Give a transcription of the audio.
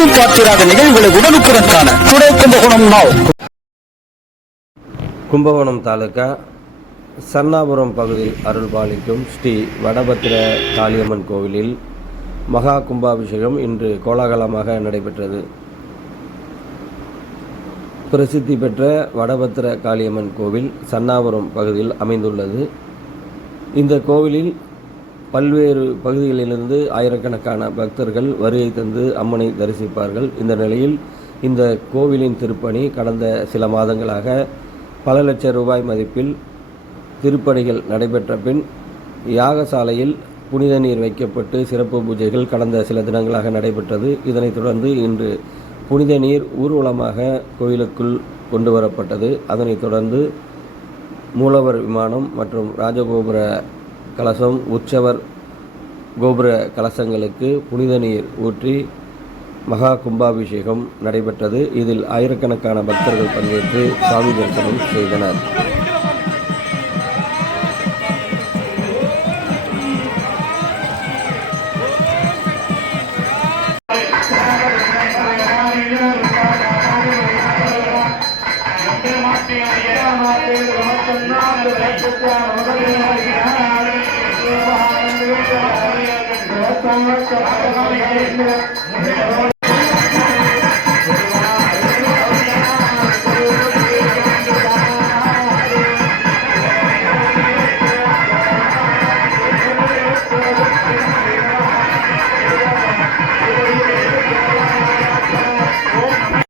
எங்கும் பார்த்திராத நிகழ்வுகளை உடனுக்குடன் காண டுடே கும்பகோணம் நாவ். கும்பகோணம் தாலுகா சன்னாபுரம் பகுதியில் அருள்பாலிக்கும் ஸ்ரீ வடபத்திர காளியம்மன் கோவிலில் மகா கும்பாபிஷேகம் இன்று கோலாகலமாக நடைபெற்றது. பிரசித்தி பெற்ற வடபத்திர காளியம்மன் கோவில் சன்னாபுரம் பகுதியில் அமைந்துள்ளது. இந்த கோவிலில் பல்வேறு பகுதிகளிலிருந்து ஆயிரக்கணக்கான பக்தர்கள் வருகை தந்து அம்மனை தரிசிப்பார்கள். இந்த நிலையில் இந்த கோவிலின் திருப்பணி கடந்த சில மாதங்களாக பல லட்சம் ரூபாய் மதிப்பில் திருப்பணிகள் நடைபெற்ற பின் யாகசாலையில் புனித நீர் வைக்கப்பட்டு சிறப்பு பூஜைகள் கடந்த சில தினங்களாக நடைபெற்றது. இதனைத் தொடர்ந்து இன்று புனித நீர் ஊர்வலமாக கோயிலுக்குள் கொண்டு வரப்பட்டது. அதனைத் தொடர்ந்து மூலவர் விமானம் மற்றும் ராஜகோபுர கலசம், உற்சவர் கோபுர கலசங்களுக்கு புனித நீர் ஊற்றி மகா கும்பாபிஷேகம் நடைபெற்றது. இதில் ஆயிரக்கணக்கான பக்தர்கள் பங்கேற்று சாமி தரிசனம் செய்தனர். Thank you.